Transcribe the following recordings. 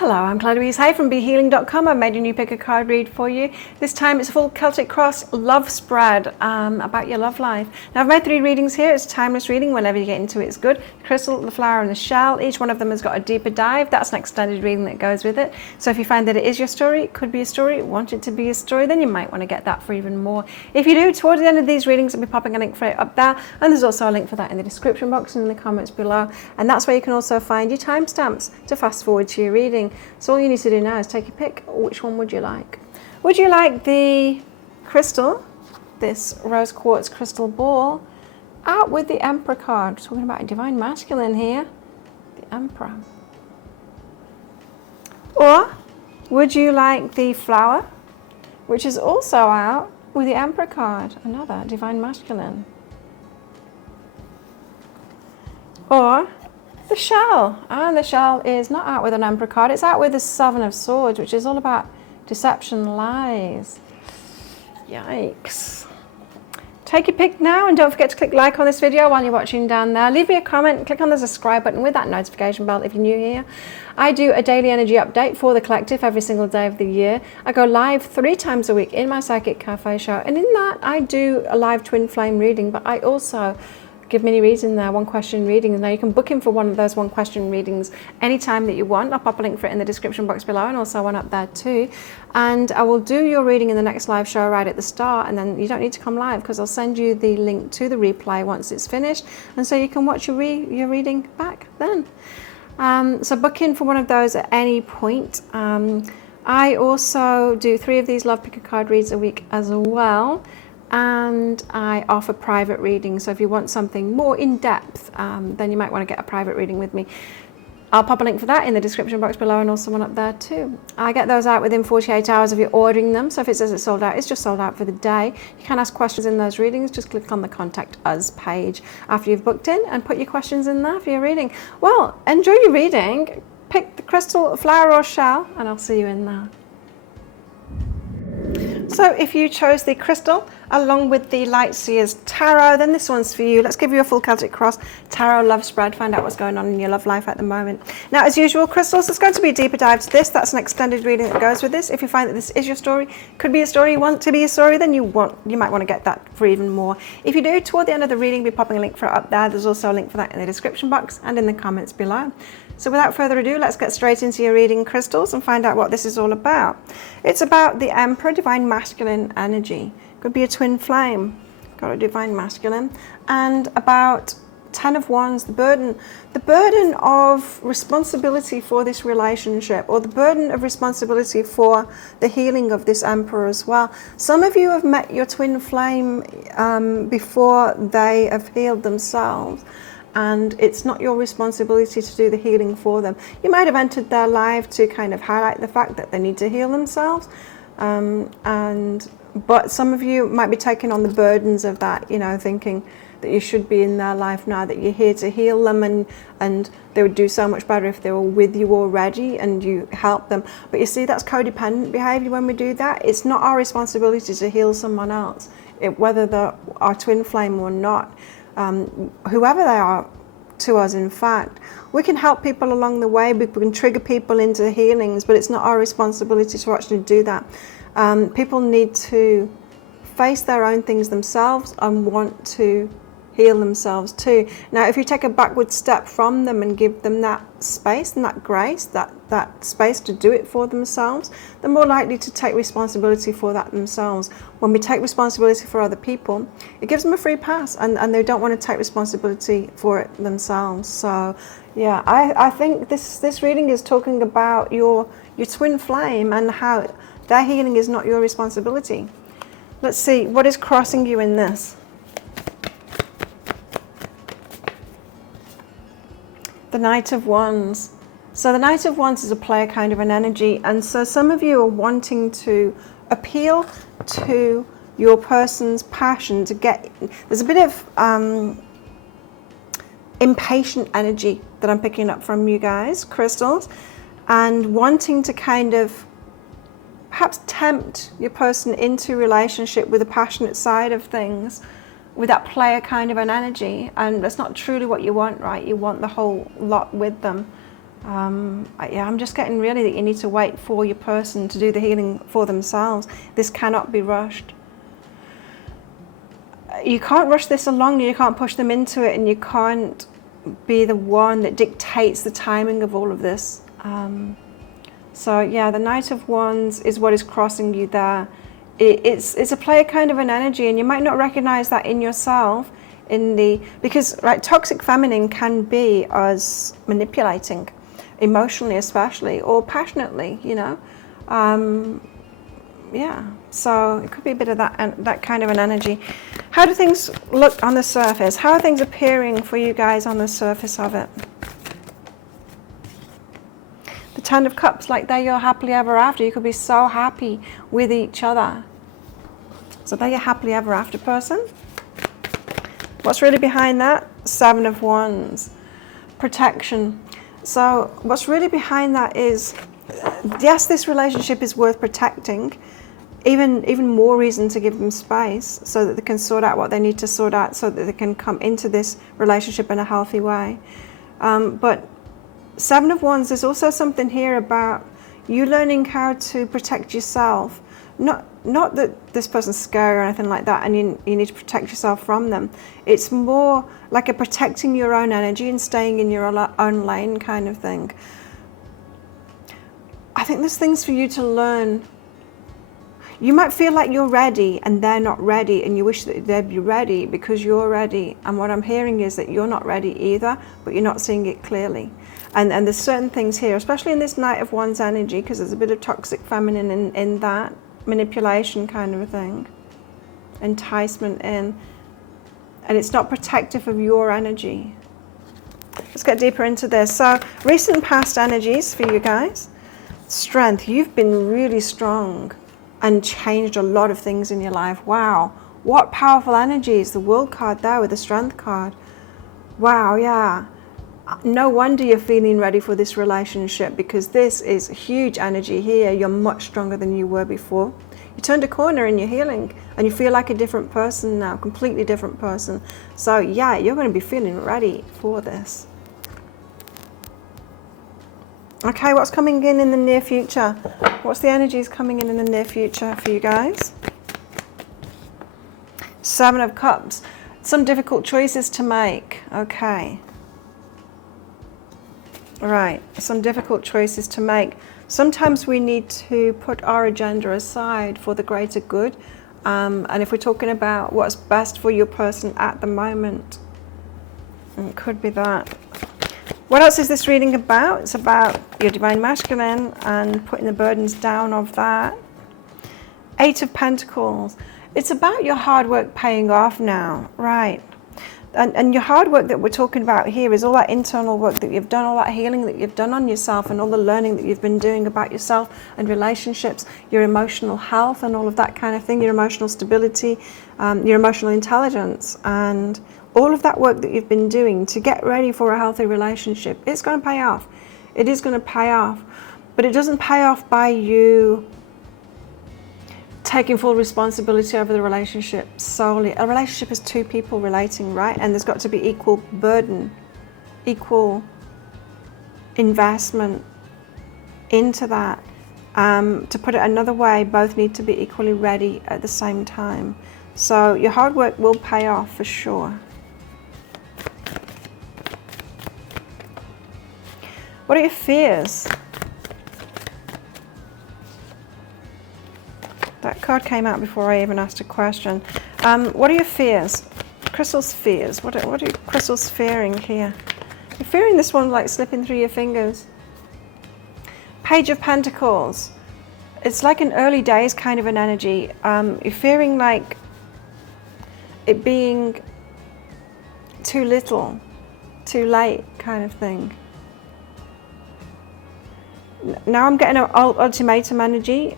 Hello, I'm Claudia Louise from BeHealing.com. I've made a new pick a card read for you. This time it's a full Celtic Cross love spread about your love life. Now I've made 3 readings here. It's a timeless reading. Whenever you get into it, it's good. The crystal, the flower and the shell. Each one of them has got a deeper dive. That's an extended reading that goes with it. So if you find that it is your story, it could be a story, want it to be a story, then you might want to get that for even more. If you do, towards the end of these readings, I'll be popping a link for it up there. And there's also a link for that in the description box and in the comments below. And that's where you can also find your timestamps to fast forward to your reading. So all you need to do now is take your pick. Which one would you like? Would you like the crystal, this rose quartz crystal ball, out with the Emperor card? We're talking about a divine masculine here, the Emperor. Or would you like the flower, which is also out with the Emperor card, another divine masculine? Or the shell, and the shell is not out with an Emperor card, it's out with the 7 of Swords, which is all about deception, lies. Yikes. Take your pick now, and don't forget to click like on this video while you're watching down there. Leave me a comment, click on the subscribe button with that notification bell if you're new here. I do a daily energy update for the collective every single day of the year. I go live 3 times a week in my Psychic Cafe show, and in that I do a live twin flame reading, but I also give mini reads in there, 1 question readings. Now you can book in for one of those 1 question readings anytime that you want. I'll pop a link for it in the description box below, and also one up there too. And I will do your reading in the next live show right at the start, and then you don't need to come live because I'll send you the link to the replay once it's finished, and so you can watch your reading back then. So book in for one of those at any point. I also do 3 of these love pick a card reads a week as well. And I offer private readings, so if you want something more in-depth, then you might want to get a private reading with me. I'll pop a link for that in the description box below, and also one up there too. I get those out within 48 hours of you ordering them, so if it says it's sold out, it's just sold out for the day. You can ask questions in those readings. Just click on the Contact Us page after you've booked in and put your questions in there for your reading. Well, enjoy your reading. Pick the crystal, flower or shell, and I'll see you in there. So if you chose the crystal along with the Light Seers Tarot, then this one's for you. Let's give you a full Celtic Cross Tarot love spread, find out what's going on in your love life at the moment. Now, as usual, crystals, there's going to be a deeper dive to this. That's an extended reading that goes with this. If you find that this is your story, could be a story you want to be a story, then you might want to get that for even more. If you do, toward the end of the reading, we'll be popping a link for it up there. There's also a link for that in the description box and in the comments below. So without further ado, let's get straight into your reading, crystals, and find out what this is all about. It's about the Emperor, divine masculine energy. Could be a twin flame, got a divine masculine, and about 10 of Wands, the burden of responsibility for this relationship, or the burden of responsibility for the healing of this Emperor as well. Some of you have met your twin flame before they have healed themselves, and it's not your responsibility to do the healing for them. You might have entered their life to kind of highlight the fact that they need to heal themselves, but some of you might be taking on the burdens of that, you know, thinking that you should be in their life now, that you're here to heal them, and they would do so much better if they were with you already and you help them. But you see, that's codependent behavior when we do that. It's not our responsibility to heal someone else, whether they're our twin flame or not. Whoever they are to us, in fact, we can help people along the way. We can trigger people into healings, but it's not our responsibility to actually do that. People need to face their own things themselves and want to heal themselves too. Now, if you take a backward step from them and give them that space and that grace, that space to do it for themselves, they're more likely to take responsibility for that themselves. When we take responsibility for other people, it gives them a free pass, and they don't want to take responsibility for it themselves. So yeah, I think this reading is talking about your twin flame and how their healing is not your responsibility. Let's see, what is crossing you in this? The Knight of Wands. So the Knight of Wands is a player kind of an energy, and so some of you are wanting to appeal to your person's passion to get, there's a bit of impatient energy that I'm picking up from you guys, crystals, and wanting to kind of perhaps tempt your person into relationship with the passionate side of things, with that player kind of an energy, and that's not truly what you want, right? You want the whole lot with them. Yeah, I'm just getting really that you need to wait for your person to do the healing for themselves. This cannot be rushed. You can't rush this along, you can't push them into it, and you can't be the one that dictates the timing of all of this. So yeah, the Knight of Wands is what is crossing you there. It's a player kind of an energy, and you might not recognize that in yourself, because right, toxic feminine can be us manipulating, emotionally especially, or passionately, you know. Yeah, so it could be a bit of that kind of an energy. How do things look on the surface? How are things appearing for you guys on the surface of it? The Ten of Cups, like they're your happily ever after. You could be so happy with each other. So they're your happily ever after person. What's really behind that? Seven of Wands. Protection. So what's really behind that is, yes, this relationship is worth protecting. Even more reason to give them space so that they can sort out what they need to sort out, so that they can come into this relationship in a healthy way. But Seven of Wands, there's also something here about you learning how to protect yourself. Not that this person's scary or anything like that, and you need to protect yourself from them. It's more like a protecting your own energy and staying in your own lane kind of thing. I think there's things for you to learn. You might feel like you're ready and they're not ready, and you wish that they'd be ready because you're ready. And what I'm hearing is that you're not ready either, but you're not seeing it clearly. And there's certain things here, especially in this Knight of Wands energy, because there's a bit of toxic feminine in that, manipulation kind of a thing, enticement in, and it's not protective of your energy. Let's get deeper into this. So recent past energies for you guys. Strength. You've been really strong and changed a lot of things in your life. Wow, what powerful energies. The World card there with the Strength card. Wow, yeah. No wonder you're feeling ready for this relationship, because this is huge energy here. You're much stronger than you were before. You turned a corner in your healing and you feel like a different person now, completely different person. So yeah, you're going to be feeling ready for this. Okay, what's coming in the near future? What's the energies coming in the near future for you guys? Seven of Cups. Some difficult choices to make. Okay. Right, some difficult choices to make. Sometimes we need to put our agenda aside for the greater good. And if we're talking about what's best for your person at the moment, it could be that. What else is this reading about? It's about your divine masculine and putting the burdens down of that. Eight of Pentacles. It's about your hard work paying off now, right? And your hard work that we're talking about here is all that internal work that you've done, all that healing that you've done on yourself, and all the learning that you've been doing about yourself and relationships, your emotional health and all of that kind of thing, your emotional stability, your emotional intelligence, and all of that work that you've been doing to get ready for a healthy relationship. It's going to pay off. It is going to pay off. But it doesn't pay off by you taking full responsibility over the relationship solely. A relationship is two people relating, right? And there's got to be equal burden, equal investment into that. To put it another way, both need to be equally ready at the same time. So your hard work will pay off for sure. What are your fears? That card came out before I even asked a question. What are your fears? Crystal's fears. What are Crystal's fearing here? You're fearing this one like slipping through your fingers. Page of Pentacles. It's like an early days kind of an energy. You're fearing like it being too little, too late kind of thing. Now I'm getting an ultimatum energy.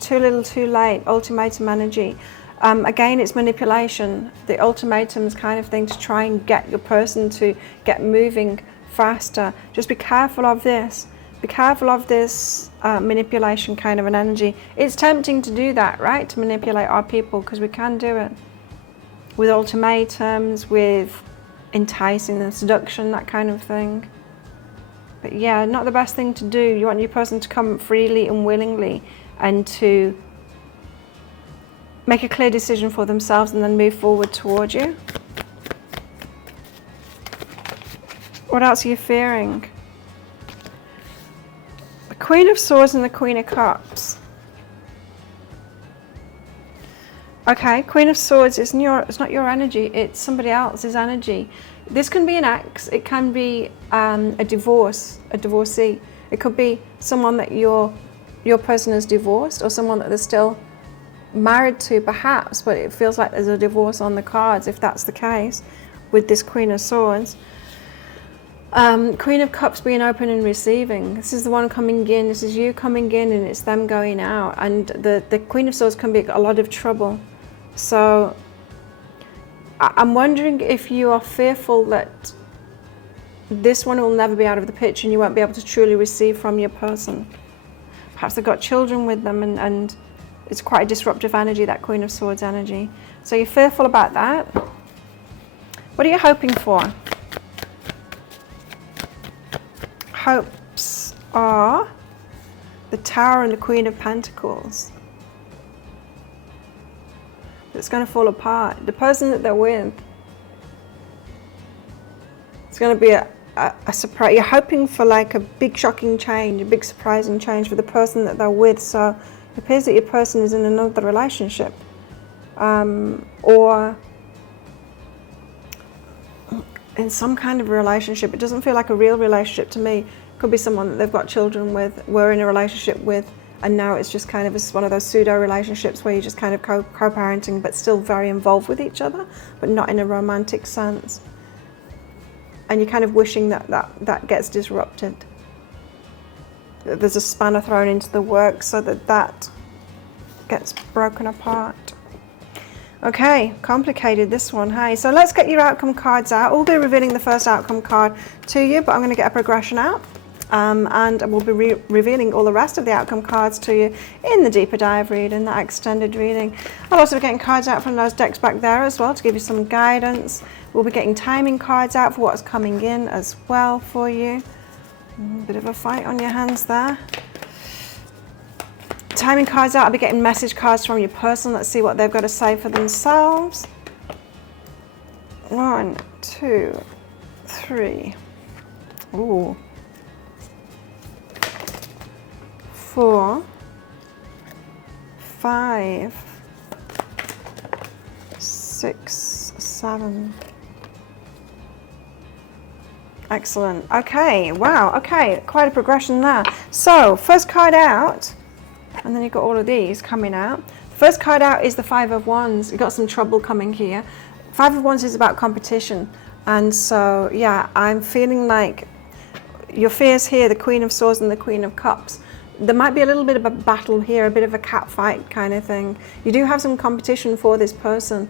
Too little, too late, ultimatum energy. Again, it's manipulation, the ultimatums kind of thing to try and get your person to get moving faster. Just be careful of this. Be careful of this manipulation kind of an energy. It's tempting to do that, right? To manipulate our people, because we can do it. With ultimatums, with enticing and seduction, that kind of thing. But yeah, not the best thing to do. You want your person to come freely and willingly and to make a clear decision for themselves and then move forward towards you. What else are you fearing? The Queen of Swords and the Queen of Cups. Okay, Queen of Swords it's not your energy, it's somebody else's energy. This can be an ex, it can be a divorcee. It could be someone that your person has divorced, or someone that they're still married to perhaps, but it feels like there's a divorce on the cards if that's the case with this Queen of Swords. Queen of Cups being open and receiving. This is the one coming in, this is you coming in, and it's them going out. And the Queen of Swords can be a lot of trouble. So I'm wondering if you are fearful that this one will never be out of the picture and you won't be able to truly receive from your person. Perhaps they've got children with them, and it's quite a disruptive energy, that Queen of Swords energy. So you're fearful about that. What are you hoping for? Hopes are the Tower and the Queen of Pentacles. It's going to fall apart. The person that they're with, it's going to be a surprise. You're hoping for like a big shocking change, a big surprising change for the person that they're with. So it appears that your person is in another relationship, or in some kind of relationship. It doesn't feel like a real relationship to me. It could be someone that they've got children with, were in a relationship with, and now it's just kind of one of those pseudo relationships where you're just kind of co-parenting, but still very involved with each other, but not in a romantic sense. And you're kind of wishing that gets disrupted. There's a spanner thrown into the works so that gets broken apart. Okay, complicated this one, hey. So let's get your outcome cards out. We'll be revealing the first outcome card to you, but I'm going to get a progression out. And we'll be revealing all the rest of the outcome cards to you in the deeper dive reading, that extended reading. I'll also be getting cards out from those decks back there as well to give you some guidance. We'll be getting timing cards out for what's coming in as well for you. Bit of a fight on your hands there. Timing cards out, I'll be getting message cards from your person. Let's see what they've got to say for themselves. 1, 2, 3. Ooh. 4, 5, 6, 7. Excellent. Okay, wow, okay, quite a progression there. So, first card out, and then you've got all of these coming out. The first card out is the Five of Wands. You've got some trouble coming here. Five of Wands is about competition. And so, yeah, I'm feeling like your fears here, the Queen of Swords and the Queen of Cups. There might be a little bit of a battle here, a bit of a cat fight kind of thing. You do have some competition for this person.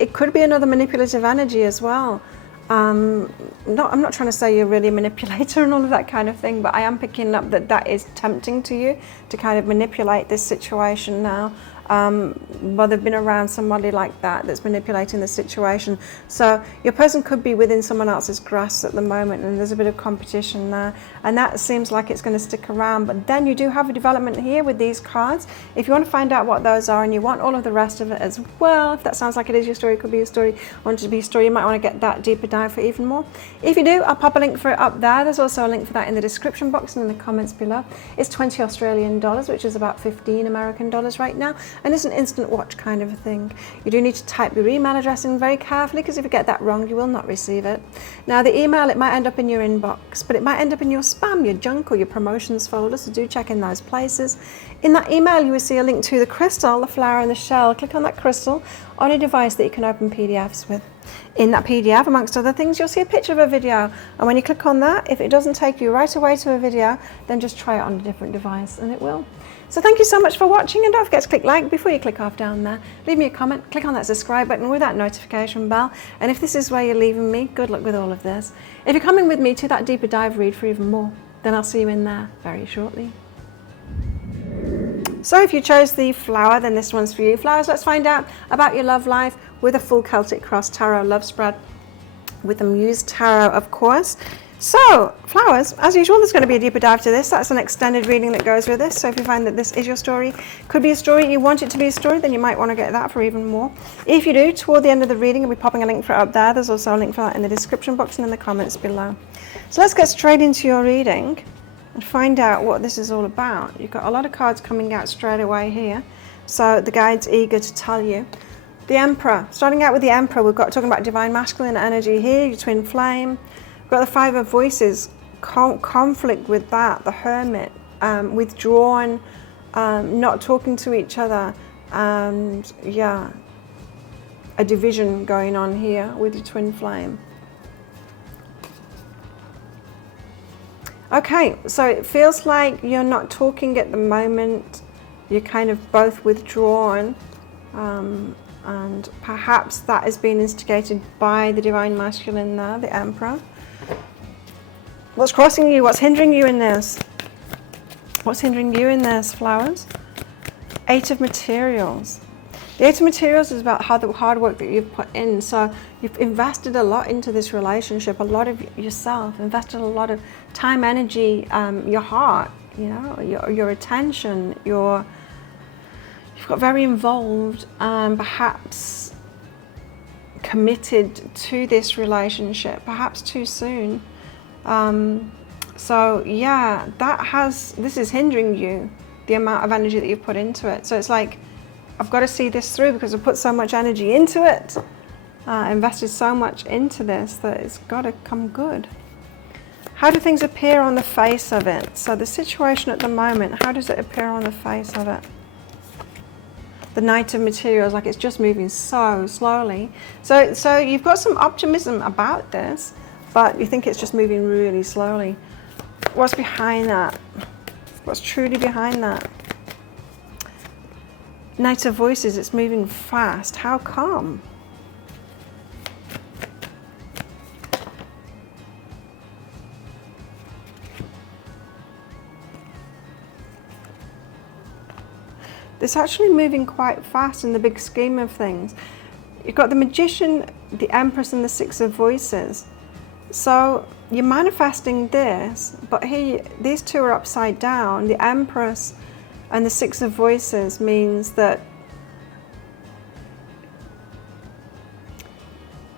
It could be another manipulative energy as well. I'm not trying to say you're really a manipulator and all of that kind of thing, but I am picking up that is tempting to you to kind of manipulate this situation now. Well, they've been around somebody like that's manipulating the situation. So your person could be within someone else's grasp at the moment, and there's a bit of competition there, and that seems like it's going to stick around. But then you do have a development here with these cards. If you want to find out what those are and you want all of the rest of it as well, if that sounds like it is your story, it could be your story, want it to be your story, you might want to get that deeper dive for even more. If you do, I'll pop a link for it up there. There's also a link for that in the description box and in the comments below. It's 20 Australian dollars, which is about 15 American dollars right now. And it's an instant watch kind of a thing. You do need to type your email address in very carefully, because if you get that wrong, you will not receive it. Now, the email, it might end up in your inbox, but it might end up in your spam, your junk, or your promotions folder, so do check in those places. In that email, you will see a link to the crystal, the flower, and the shell. Click on that crystal on a device that you can open PDFs with. In that PDF, amongst other things, you'll see a picture of a video, and when you click on that, if it doesn't take you right away to a video, then just try it on a different device and it will. So thank you so much for watching, and don't forget to click like before you click off down there. Leave me a comment, click on that subscribe button with that notification bell, and if this is where you're leaving me, good luck with all of this. If you're coming with me to that deeper dive read for even more, then I'll see you in there very shortly. So if you chose the flower, then this one's for you. Flowers, let's find out about your love life with a full Celtic Cross Tarot love spread with the Muse Tarot, of course. So, flowers, as usual, there's going to be a deeper dive to this. That's an extended reading that goes with this. So if you find that this is your story, could be a story, you want it to be a story, then you might want to get that for even more. If you do, toward the end of the reading, I'll be popping a link for it up there. There's also a link for that in the description box and in the comments below. So let's get straight into your reading and find out what this is all about. You've got a lot of cards coming out straight away here. So the guide's eager to tell you. The Emperor, starting out with the Emperor, we've got talking about divine masculine energy here, your twin flame. We've got the Five of Voices, conflict with that, the Hermit, withdrawn, not talking to each other, and yeah, a division going on here with your twin flame. Okay, so it feels like you're not talking at the moment, you're kind of both withdrawn, and perhaps that has been instigated by the divine masculine there, the Emperor. What's crossing you? What's hindering you in this? What's hindering you in this, flowers? Eight of Materials. The Eight of Materials is about how the hard work that you've put in. So you've invested a lot into this relationship, a lot of yourself, invested a lot of time, energy, your heart, you know, your attention, you've got very involved and perhaps committed to this relationship, perhaps too soon. So yeah, this is hindering you, the amount of energy that you've put into it. So it's like, I've got to see this through because I've put so much energy into it, invested so much into this that it's got to come good. How do things appear on the face of it? So the situation at the moment, how does it appear on the face of it? The Knight of Materials, like it's just moving so slowly. So you've got some optimism about this, but you think it's just moving really slowly. What's behind that? What's truly behind that? Knight of Voices, it's moving fast. How come? It's actually moving quite fast in the big scheme of things. You've got the Magician, the Empress, and the Six of Voices. So you're manifesting this, but here these two are upside down. The Empress and the Six of Voices means that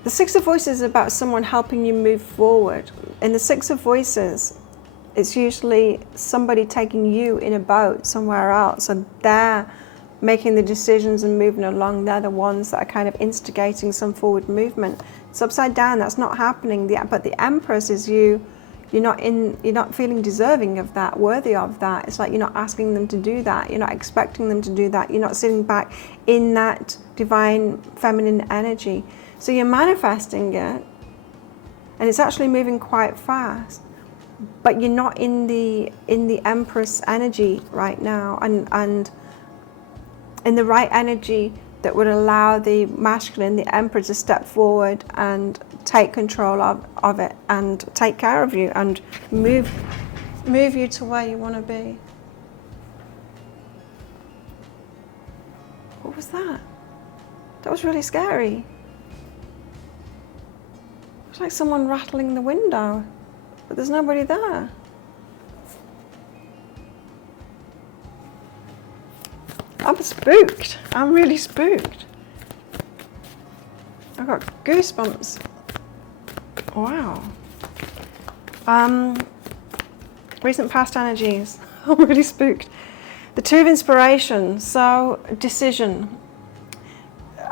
the Six of Voices is about someone helping you move forward. In the Six of Voices, it's usually somebody taking you in a boat somewhere else, and they're making the decisions and moving along. They're the ones that are kind of instigating some forward movement. It's upside down, that's not happening. But the Empress is you're not feeling deserving of that, worthy of that. It's like you're not asking them to do that, you're not expecting them to do that, you're not sitting back in that divine feminine energy. So you're manifesting it, and it's actually moving quite fast, but you're not in the Empress energy right now, and in the right energy that would allow the masculine, the Emperor, to step forward and take control of it and take care of you and move you to where you want to be. What was that? That was really scary. It was like someone rattling the window, but there's nobody there. I'm spooked. I'm really spooked. I've got goosebumps. Wow. Recent past energies. I'm really spooked. The Two of Inspiration. So decision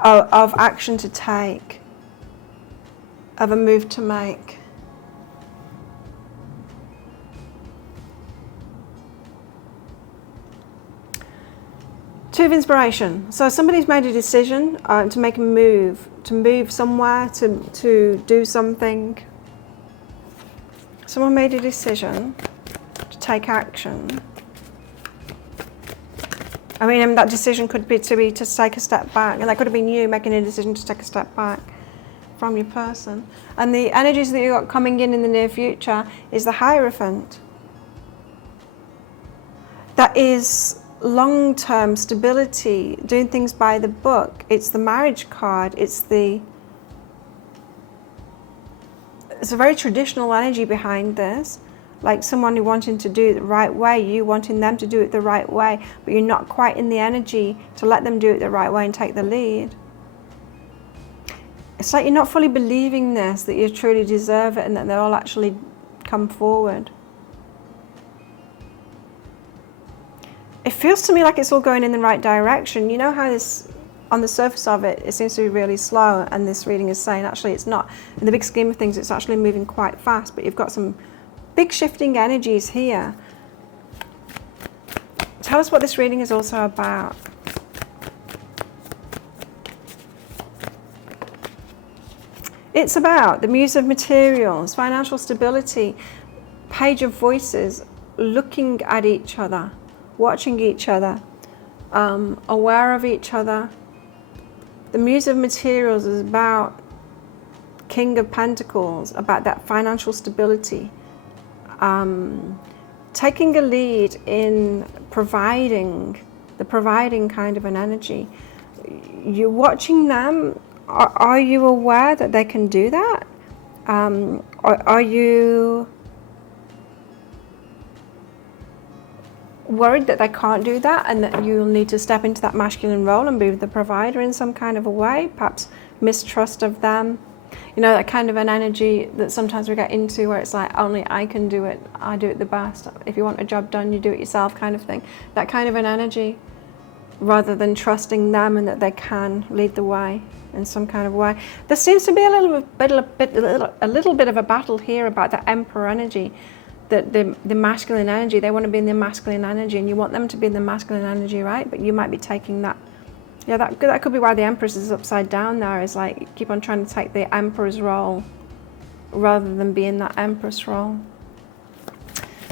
of action to take, of a move to make. Two of Inspiration. So somebody's made a decision to make a move, to move somewhere, to do something. Someone made a decision to take action. I mean, that decision could be to take a step back, and that could have been you making a decision to take a step back from your person. And the energies that you've got coming in the near future is the Hierophant. That is long-term stability, doing things by the book. It's the marriage card. It's the It's a very traditional energy behind this, like someone who wanting to do it the right way, you wanting them to do it the right way, but you're not quite in the energy to let them do it the right way and take the lead. It's like you're not fully believing this, that you truly deserve it and that they'll actually come forward. It feels to me like it's all going in the right direction. You know how this, on the surface of it, it seems to be really slow, and this reading is saying actually it's not. In the big scheme of things, it's actually moving quite fast, but you've got some big shifting energies here. Tell us what this reading is also about. It's about the Muse of Materials, financial stability, Page of Voices, looking at each other, watching each other, aware of each other. The Muse of Materials is about King of Pentacles, about that financial stability, taking a lead in providing, the providing kind of an energy. You're watching them. Are you aware that they can do that? Are you worried that they can't do that and that you'll need to step into that masculine role and be the provider in some kind of a way? Perhaps mistrust of them. You know, that kind of an energy that sometimes we get into where it's like, only I can do it. I do it the best. If you want a job done, you do it yourself kind of thing. That kind of an energy, rather than trusting them and that they can lead the way in some kind of way. There seems to be a little bit of a battle here about the Emperor energy, the masculine energy. They want to be in the masculine energy, and you want them to be in the masculine energy, right? But you might be taking that. Yeah, that could be why the Empress is upside down there. Is like you keep on trying to take the Emperor's role rather than be in that Empress role.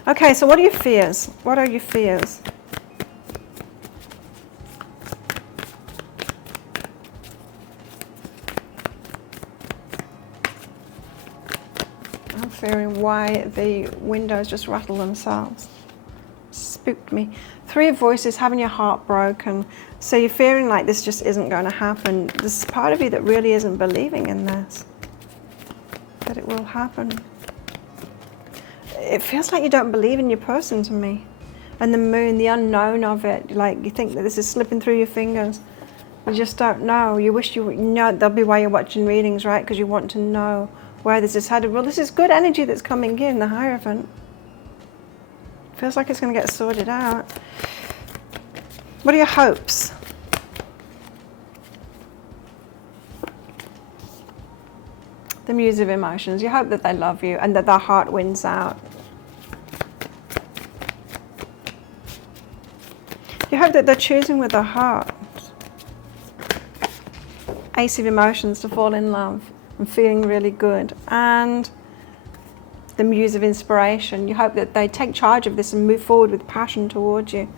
Okay, so what are your fears? What are your fears? I'm fearing why the windows just rattle themselves. Spooked me. Three of Voices, having your heart broken. So you're fearing like this just isn't going to happen. There's part of you that really isn't believing in this, that it will happen. It feels like you don't believe in your person to me. And the moon, the unknown of it, like you think that this is slipping through your fingers. You just don't know. You wish you know. That'll be why you're watching readings, right? Because you want to know where this is headed. Well, this is good energy that's coming in, the Hierophant. Feels like it's going to get sorted out. What are your hopes? The Muse of Emotions. You hope that they love you and that their heart wins out. You hope that they're choosing with their heart. Ace of Emotions, to fall in love and feeling really good. And the Muse of Inspiration. You hope that they take charge of this and move forward with passion towards you.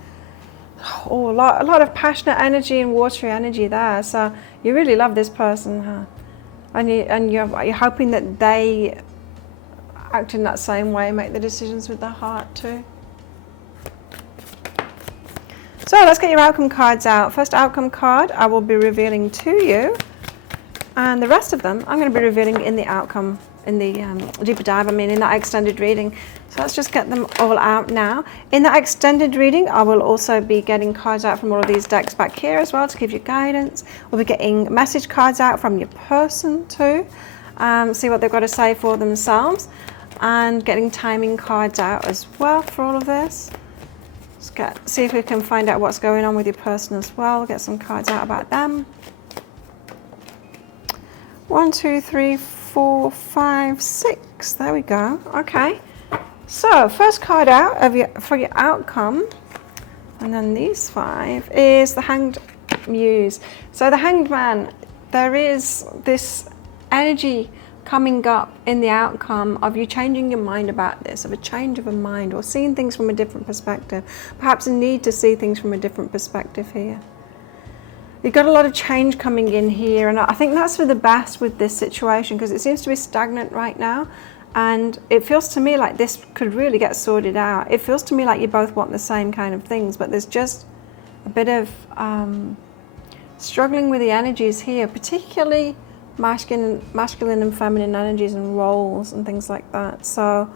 Oh, a lot of passionate energy and watery energy there. So you really love this person, huh? And you're hoping that they act in that same way, make the decisions with their heart too. So let's get your outcome cards out. First outcome card I will be revealing to you, and the rest of them I'm going to be revealing in the outcome, in the deeper dive, in that extended reading. So let's just get them all out now. In that extended reading, I will also be getting cards out from all of these decks back here as well to give you guidance. We'll be getting message cards out from your person too, see what they've got to say for themselves, and getting timing cards out as well for all of this. Let's see if we can find out what's going on with your person as well. We'll get some cards out about them. 1, 2, 3, 4, 5, 6. There we go. Okay. So first card out for your outcome, and then these 5 is the Hanged Muse. So the Hanged Man, there is this energy coming up in the outcome of you changing your mind about this, of a change of a mind, or seeing things from a different perspective. Perhaps a need to see things from a different perspective here. You've got a lot of change coming in here, and I think that's for the best with this situation, because it seems to be stagnant right now. And it feels to me like this could really get sorted out. It feels to me like you both want the same kind of things, but there's just a bit of struggling with the energies here, particularly masculine and feminine energies and roles and things like that. So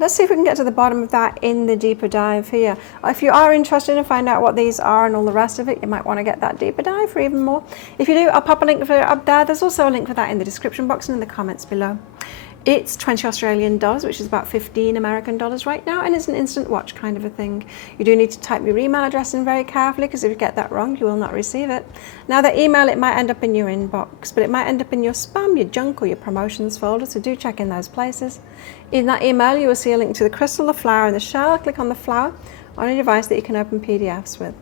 let's see if we can get to the bottom of that in the deeper dive here. If you are interested in find out what these are and all the rest of it, you might want to get that deeper dive for even more. If you do, I'll pop a link for it up there. There's also a link for that in the description box and in the comments below. It's 20 Australian dollars, which is about 15 American dollars right now, and it's an instant watch kind of a thing. You do need to type your email address in very carefully, because if you get that wrong, you will not receive it. Now, the email, it might end up in your inbox, but it might end up in your spam, your junk, or your promotions folder, so do check in those places. In that email, you will see a link to the crystal, the flower, and the shell. Click on the flower on a device that you can open PDFs with.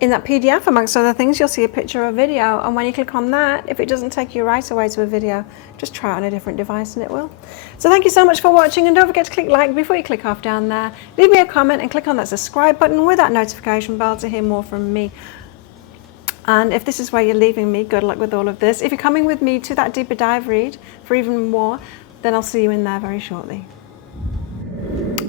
In that PDF, amongst other things, you'll see a picture or a video, and when you click on that, if it doesn't take you right away to a video, just try it on a different device and it will. So thank you so much for watching, and don't forget to click like before you click off down there. Leave me a comment and click on that subscribe button with that notification bell to hear more from me. And if this is where you're leaving me, good luck with all of this. If you're coming with me to that deeper dive read for even more, then I'll see you in there very shortly.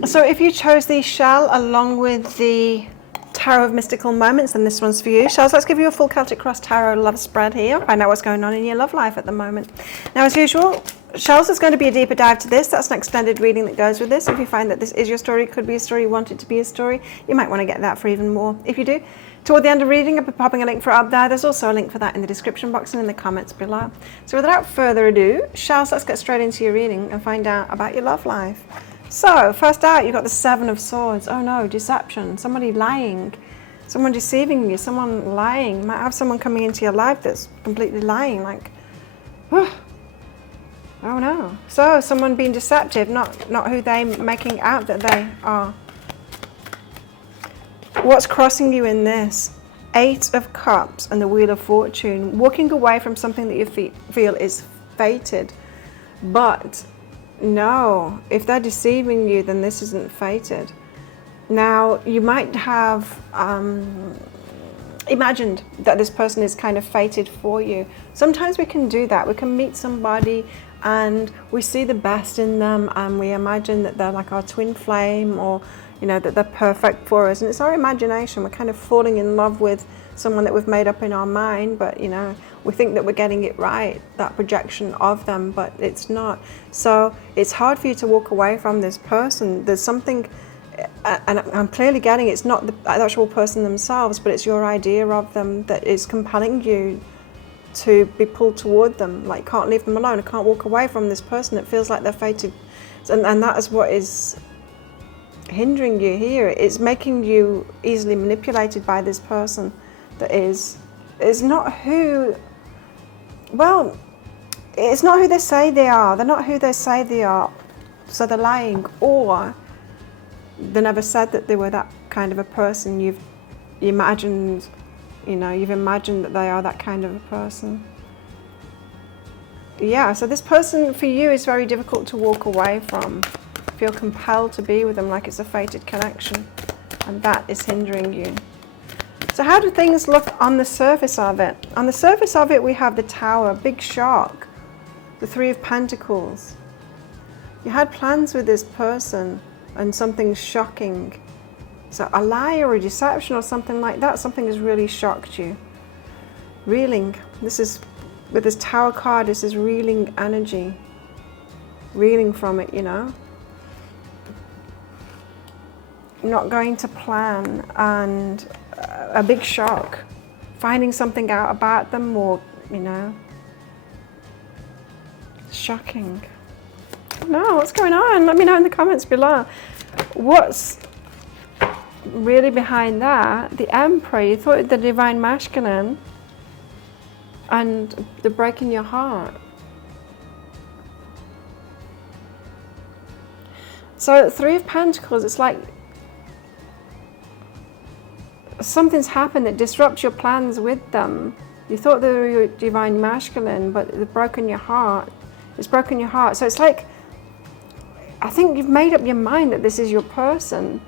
So if you chose the shell along with the Tarot of Mystical Moments, then this one's for you. Shells, let's give you a full Celtic Cross Tarot love spread here. Find out what's going on in your love life at the moment. Now, as usual, Shells, is going to be a deeper dive to this. That's an extended reading that goes with this. If you find that this is your story, could be a story, you want it to be a story, you might want to get that for even more. If you do, toward the end of reading, I'll be popping a link for it up there. There's also a link for that in the description box and in the comments below. So without further ado, Shells, let's get straight into your reading and find out about your love life. So, first out, you've got the Seven of Swords. Oh no, deception. Somebody lying. Someone deceiving you. Someone lying. You might have someone coming into your life that's completely lying. Like, oh no. So, someone being deceptive, not who they're making out that they are. What's crossing you in this? Eight of Cups and the Wheel of Fortune. Walking away from something that you feel is fated. But no, if they're deceiving you, then this isn't fated. Now, you might have imagined that this person is kind of fated for you. Sometimes we can do that. We can meet somebody and we see the best in them and we imagine that they're like our twin flame, or you know, that they're perfect for us. And it's our imagination. We're kind of falling in love with someone that we've made up in our mind, but you know, we think that we're getting it right, that projection of them, but it's not. So it's hard for you to walk away from this person. There's something, and I'm clearly getting it's not the actual person themselves, but it's your idea of them that is compelling you to be pulled toward them. Like, can't leave them alone. I can't walk away from this person. It feels like they're fated. And that is what is hindering you here. It's making you easily manipulated by this person that is not who, well, it's not who they say they are. They're not who they say they are. So they're lying, or they never said that they were that kind of a person. You've imagined, you know, you've imagined that they are that kind of a person. Yeah, so this person for you is very difficult to walk away from. Feel compelled to be with them like it's a fated connection, and that is hindering you. So how do things look on the surface of it? On the surface of it, we have the Tower, big shock, the Three of Pentacles. You had plans with this person and something's shocking. So a lie or a deception or something like that, something has really shocked you. Reeling, this is, with this Tower card, this is reeling energy. Reeling from it, you know. Not going to plan, and a big shock, finding something out about them, or you know, shocking. No, what's going on? Let me know in the comments below. What's really behind that? The Emperor, you thought the Divine Masculine, and the breaking your heart. So Three of Pentacles, it's like something's happened that disrupts your plans with them. You thought they were your Divine Masculine, but they've broken your heart. It's broken your heart. So it's like, I think you've made up your mind that this is your person.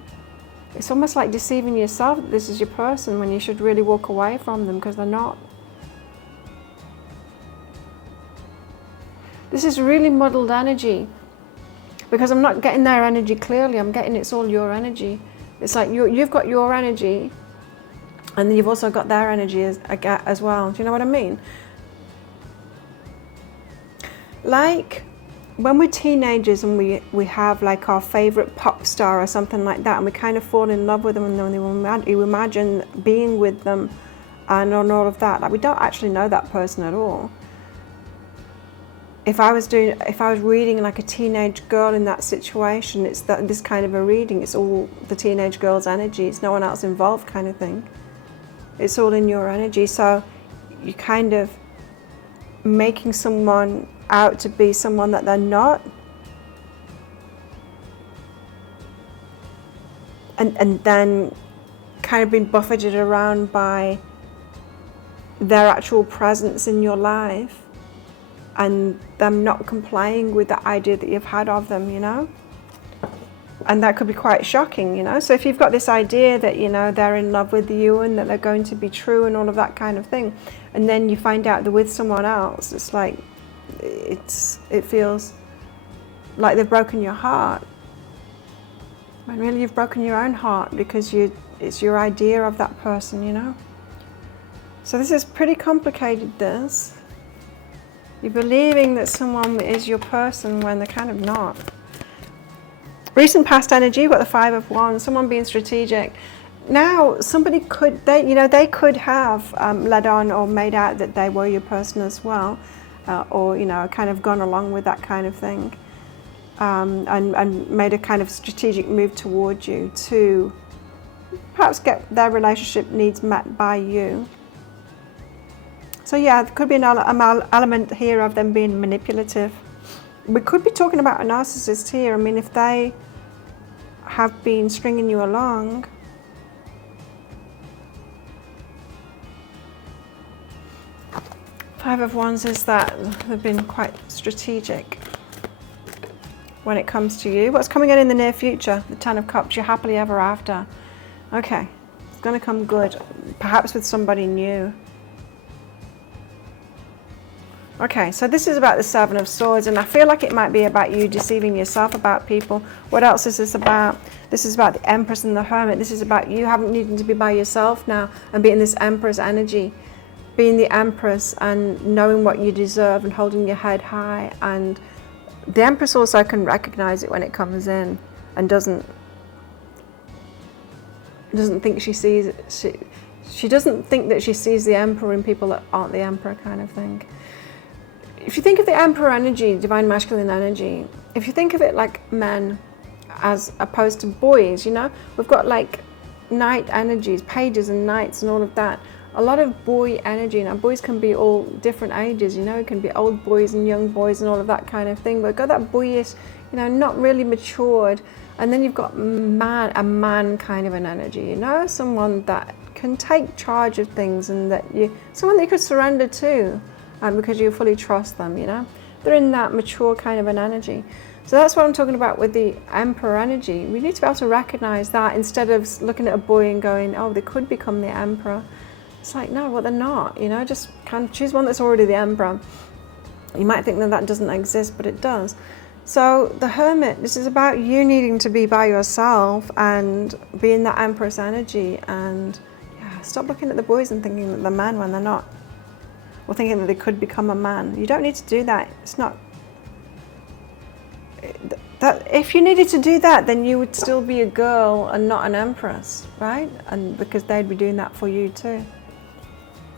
It's almost like deceiving yourself that this is your person when you should really walk away from them, because they're not. This is really muddled energy, because I'm not getting their energy clearly. I'm getting it's all your energy. It's like you've got your energy, and then you've also got their energy as well. Do you know what I mean? like when we're teenagers and we have like our favorite pop star or something like that, and we kind of fall in love with them, and then you imagine being with them and on all of that. Like, we don't actually know that person at all. If I was reading like a teenage girl in that situation, it's this kind of a reading. It's all the teenage girl's energy. It's no one else involved kind of thing. It's all in your energy. So you're kind of making someone out to be someone that they're not. And then kind of being buffeted around by their actual presence in your life, and them not complying with the idea that you've had of them, you know? And that could be quite shocking, you know? So if you've got this idea that, you know, they're in love with you and that they're going to be true and all of that kind of thing, and then you find out they're with someone else, it's like, it feels like they've broken your heart. When really you've broken your own heart, because it's your idea of that person, you know? So this is pretty complicated, this. You're believing that someone is your person when they're kind of not. Recent past energy, you've got the 5 of Wands, someone being strategic. Now, somebody could, they could have led on or made out that they were your person as well, or, you know, kind of gone along with that kind of thing, and made a kind of strategic move towards you to perhaps get their relationship needs met by you. So yeah, there could be an element here of them being manipulative. We could be talking about a narcissist here. I mean, if they have been stringing you along, Five of Wands is that they've been quite strategic when it comes to you. What's coming in the near future? The 10 of Cups, you're happily ever after. Okay, it's going to come good, perhaps with somebody new. Okay, so this is about the 7 of Swords, and I feel like it might be about you deceiving yourself about people. What else is this about? This is about the Empress and the Hermit. This is about you having needing to be by yourself now and being this Empress energy. Being the Empress and knowing what you deserve and holding your head high. And the Empress also can recognize it when it comes in and doesn't think she sees it. She doesn't think that she sees the Emperor in people that aren't the Emperor kind of thing. If you think of the Emperor energy, divine masculine energy, if you think of it like men as opposed to boys, you know, we've got like knight energies, pages and knights and all of that. A lot of boy energy. Now, boys can be all different ages, you know, it can be old boys and young boys and all of that kind of thing, but got that boyish, you know, not really matured. And then you've got a man kind of an energy, you know, someone that can take charge of things and someone that you could surrender to. Because you fully trust them, you know. They're in that mature kind of an energy. So that's what I'm talking about with the Emperor energy. We need to be able to recognize that instead of looking at a boy and going, oh, they could become the Emperor. It's like, no, well, they're not, you know. Just kind of choose one that's already the Emperor. You might think that doesn't exist, but it does. So the Hermit, this is about you needing to be by yourself and being that Empress energy. And yeah, stop looking at the boys and thinking that they're men when they're not. Or thinking that they could become a man. You don't need to do that. It's not that. If you needed to do that, then you would still be a girl and not an empress, right? And because they'd be doing that for you too.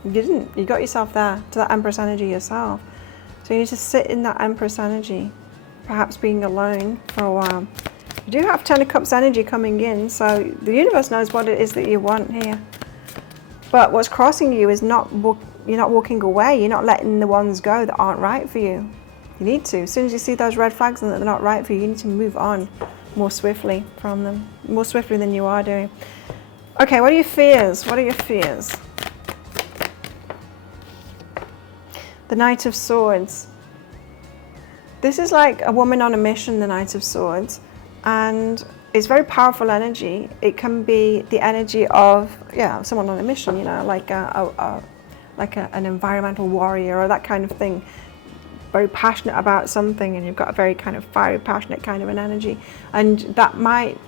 You didn't. You got yourself there to that empress energy yourself. So you need to sit in that empress energy, perhaps being alone for a while. You do have 10 of Cups energy coming in, so the universe knows what it is that you want here. But what's crossing you is you're not walking away. You're not letting the ones go that aren't right for you. You need to. As soon as you see those red flags and that they're not right for you, you need to move on more swiftly from them, more swiftly than you are doing. Okay, what are your fears? What are your fears? The Knight of Swords. This is like a woman on a mission, the Knight of Swords, and it's very powerful energy. It can be the energy of, yeah, someone on a mission, you know, like an environmental warrior or that kind of thing. Very passionate about something, and you've got a very kind of fiery, passionate kind of an energy. And that might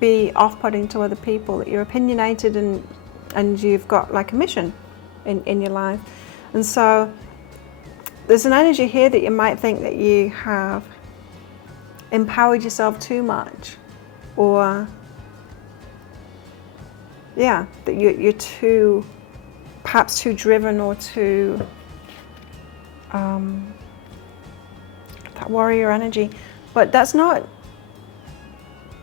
be off-putting to other people, that you're opinionated and you've got like a mission in your life. And so there's an energy here that you might think that you have empowered yourself too much, or yeah, that you're too, perhaps too driven, or too that warrior energy. But that's not,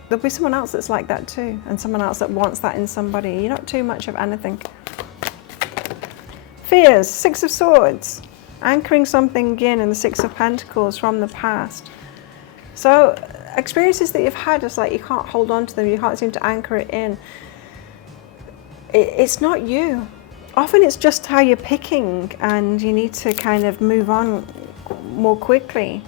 there'll be someone else that's like that too, and someone else that wants that in somebody. You're not too much of anything. Fears, Six of Swords, anchoring something in the Six of Pentacles from the past. So experiences that you've had, it's like you can't hold on to them, you can't seem to anchor it in. It's not you. Often it's just how you're picking, and you need to kind of move on more quickly.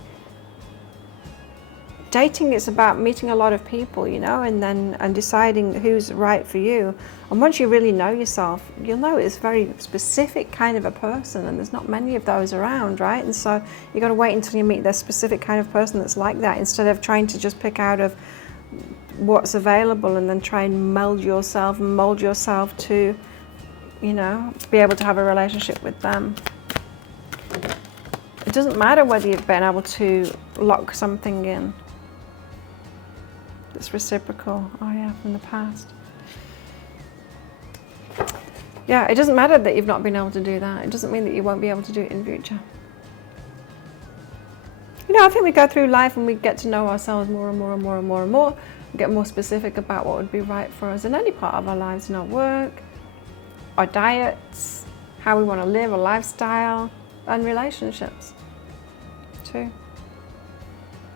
Dating is about meeting a lot of people, you know, and deciding who's right for you. And once you really know yourself, you'll know it's a very specific kind of a person, and there's not many of those around, right? And so you got to wait until you meet that specific kind of person that's like that, instead of trying to just pick out of what's available and then try and meld yourself and mold yourself to, you know, be able to have a relationship with them. It doesn't matter whether you've been able to lock something in. It's reciprocal. Oh yeah, from the past. Yeah, it doesn't matter that you've not been able to do that. It doesn't mean that you won't be able to do it in future. You know, I think we go through life and we get to know ourselves more and more and more and more and more. We get more specific about what would be right for us in any part of our lives, in our work, our diets, how we want to live, a lifestyle, and relationships too.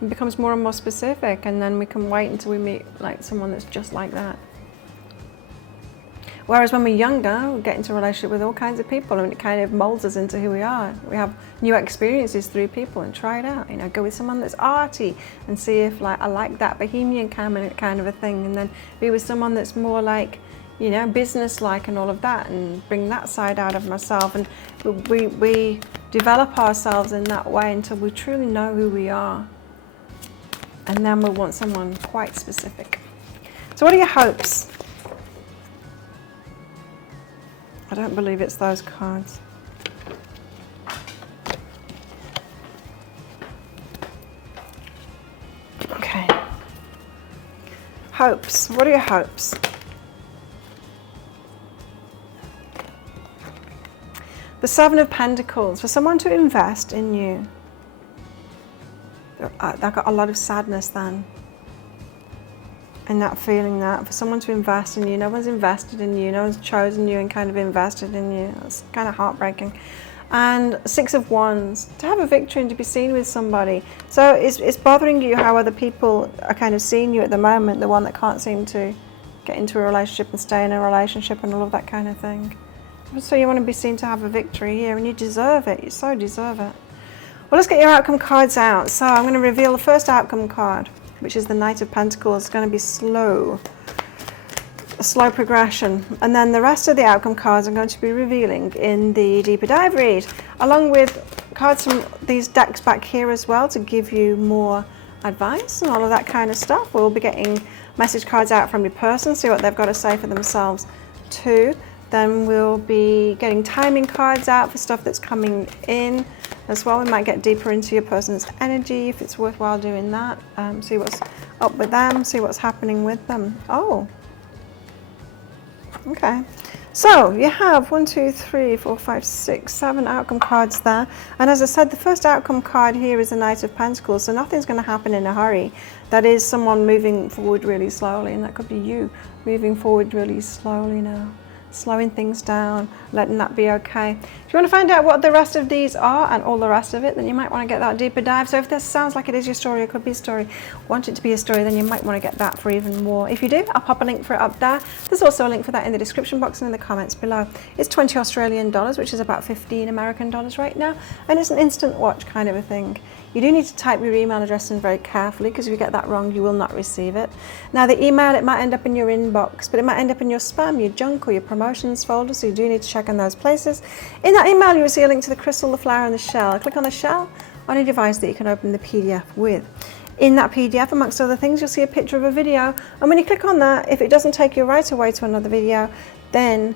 It becomes more and more specific, and then we can wait until we meet like someone that's just like that. Whereas when we're younger, we get into a relationship with all kinds of people, and it kind of molds us into who we are. We have new experiences through people and try it out. You know, go with someone that's arty and see if like I like that bohemian kind of a thing, and then be with someone that's more like, you know, business-like and all of that, and bring that side out of myself. And we develop ourselves in that way until we truly know who we are. And then we'll want someone quite specific. So what are your hopes? I don't believe it's those cards. Okay. Hopes. What are your hopes? The Seven of Pentacles. For someone to invest in you. I've got a lot of sadness then. And that feeling that for someone to invest in you, no one's invested in you, no one's chosen you and kind of invested in you. That's kind of heartbreaking. And Six of Wands, to have a victory and to be seen with somebody. So it's bothering you how other people are kind of seeing you at the moment, the one that can't seem to get into a relationship and stay in a relationship and all of that kind of thing. So you want to be seen to have a victory here, and you deserve it. You so deserve it. Well, let's get your outcome cards out. So I'm going to reveal the first outcome card, which is the Knight of Pentacles. It's going to be slow, a slow progression. And then the rest of the outcome cards I'm going to be revealing in the deeper dive read, along with cards from these decks back here as well to give you more advice and all of that kind of stuff. We'll be getting message cards out from your person, see what they've got to say for themselves too. Then we'll be getting timing cards out for stuff that's coming in as well. We might get deeper into your person's energy if it's worthwhile doing that. See what's up with them, see what's happening with them. Oh, okay. So you have 1, 2, 3, 4, 5, 6, 7 outcome cards there. And as I said, the first outcome card here is the Knight of Pentacles. So nothing's going to happen in a hurry. That is someone moving forward really slowly, and that could be you moving forward really slowly now. Slowing things down, letting that be okay. If you want to find out what the rest of these are and all the rest of it, then you might want to get that deeper dive. So if this sounds like it is your story, it could be a story, want it to be a story, then you might want to get that for even more. If you do, I'll pop a link for it up there. There's also a link for that in the description box and in the comments below. It's 20 Australian dollars, which is about 15 American dollars right now, and it's an instant watch kind of a thing. You do need to type your email address in very carefully, because if you get that wrong, you will not receive it. Now the email, it might end up in your inbox, but it might end up in your spam, your junk, or your promotions folder, so you do need to check on those places. In that email, you will see a link to the crystal, the flower, and the shell. Click on the shell on a device that you can open the PDF with. In that PDF, amongst other things, you'll see a picture of a video, and when you click on that, if it doesn't take you right away to another video, then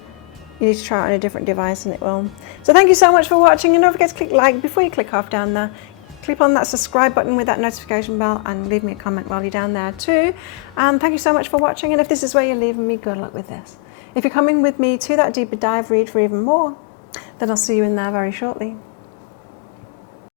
You need to try it on a different device and it will. So thank you so much for watching, and don't forget to click like before you click off down there. Click on that subscribe button with that notification bell and leave me a comment while you're down there too. And thank you so much for watching, and if this is where you're leaving me, good luck with this. If you're coming with me to that deeper dive read for even more, then I'll see you in there very shortly.